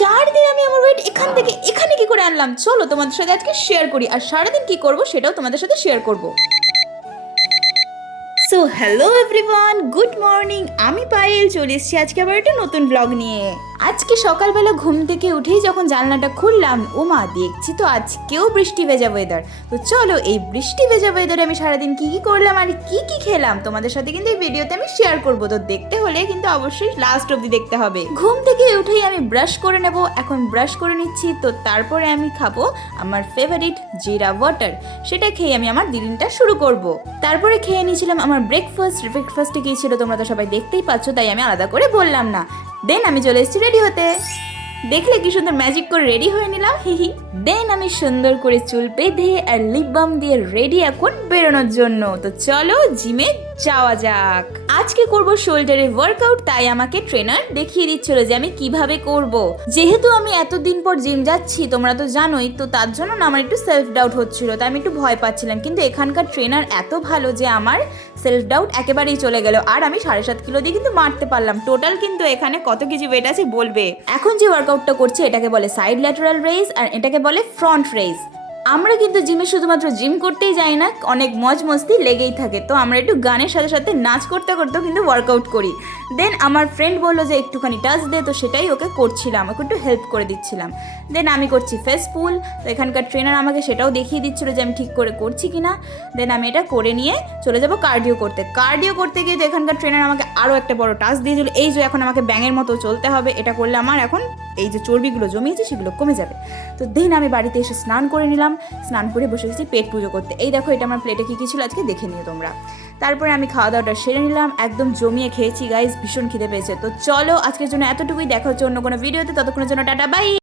সারাদিন আমি আমার ওয়েট এখান থেকে এখানে কি করে আনলাম, চলো তোমাদের সাথে আজকে শেয়ার করি। আর সারাদিন কি করব সেটাও তোমাদের সাথে শেয়ার করব। So hello everyone, good morning. আমি পায়েল চলে এসেছি আজকে আবার একটা নতুন ব্লগ নিয়ে। আজকে সকালবেলা ঘুম থেকে উঠেই যখন জানলাটা খুললাম, ও মা, দেখছি তো আজকেও বৃষ্টি ভেজা ওয়েদার। তো চলো এই বৃষ্টি ভেজা ওয়েদারে আমি সারাদিন কি কি করলাম আর কি কি খেলাম তোমাদের সাথে কিন্তু এই ভিডিওতে আমি শেয়ার করবো। তো দেখতে হলে কিন্তু অবশ্যই লাস্ট অবধি দেখতে হবে। ঘুম থেকে উঠেই আমি ব্রাশ করে নেব, এখন ব্রাশ করে নিচ্ছি। তো তারপরে আমি খাবো আমার ফেভারিট জিরা ওয়াটার, সেটা খেয়ে আমি আমার দিনটা শুরু করব। তারপরে খেয়ে নিয়েছিলাম আমার ব্রেকফাস্টে কি ছিল তোমরা তো সবাই দেখতেই পাচ্ছ, তাই আমি আলাদা করে বললাম না। দেন আমি চলে এসেছি রেডি হতে। দেখলে কি সুন্দর ম্যাজিক করে রেডি হয়ে নিলাম, হিহি। দেন আমি সুন্দর করে চুল বেঁধে আর লিপ বাম দিয়ে রেডি এখন বেরোনোর জন্য। তো চলো জিমে যাওয়া যাক। আজকে করব শোল্ডারের ওয়ার্কআউট, তাই আমাকে ট্রেনার দেখিয়ে দিচ্ছিল যে আমি কিভাবে করব। যেহেতু আমি এতদিন পর জিম যাচ্ছি তোমরা তো জানোই, তো তার জন্য না আমার একটু সেলফ ডাউট হচ্ছিল, তাই আমি একটু ভয় পাচ্ছিলাম। কিন্তু এখানকার ট্রেনার এত ভালো যে আমার সেলফ ডাউট একেবারেই চলে গেল। আর আমি 7.5 কিলো দিয়ে কিন্তু মারতে পারলাম। টোটাল কিন্তু এখানে কত কেজি ওয়েট আছে বলবে। এখন যে ওয়ার্কআউটটা করছে এটাকে বলে সাইড ল্যাটারাল রেইজ আর এটাকে বলে ফ্রন্ট রেইজ। আমরা কিন্তু জিমে শুধুমাত্র জিম করতেই যাই না, অনেক মজ মস্তি লেগেই থাকে। তো আমরা একটু গানের সাথে সাথে নাচ করতে করতেও কিন্তু ওয়ার্কআউট করি। দেন আমার ফ্রেন্ড বললো যে একটুখানি টাচ দে, তো সেটাই ওকে করছিলাম, ওকে একটু হেল্প করে দিচ্ছিলাম। দেন আমি করছি ফেস পুল, তো এখানকার ট্রেনার আমাকে সেটাও দেখিয়ে দিচ্ছিলো যে আমি ঠিক করে করছি কিনা। দেন আমি এটা করে নিয়ে চলে যাবো কার্ডিও করতে। কার্ডিও করতে গিয়ে তো এখানকার ট্রেনার আমাকে আরও একটা বড় টাচ দিয়েছিল, এই যে এখন আমাকে ব্যাঙের মতো চলতে হবে। এটা করলে আমার এখন এই যে চর্বিগুলো জমিয়েছে সেগুলো কমে যাবে। তো দেন আমি বাড়িতে এসে স্নান করে নিলাম, স্নান করে বসে গেছি পেট পুজো করতে। এই দেখো এটা আমার প্লেটে কী কী ছিল আজকে দেখে নিও তোমরা। তারপরে আমি খাওয়া দাওয়াটা সেরে নিলাম, একদম জমিয়ে খেয়েছি গাইস, ভীষণ খিদে পেয়েছে। তো চলো আজকের জন্য এতটুকুই, দেখা হচ্ছে অন্য কোনো ভিডিওতে, ততক্ষণের জন্য টাটা বাই।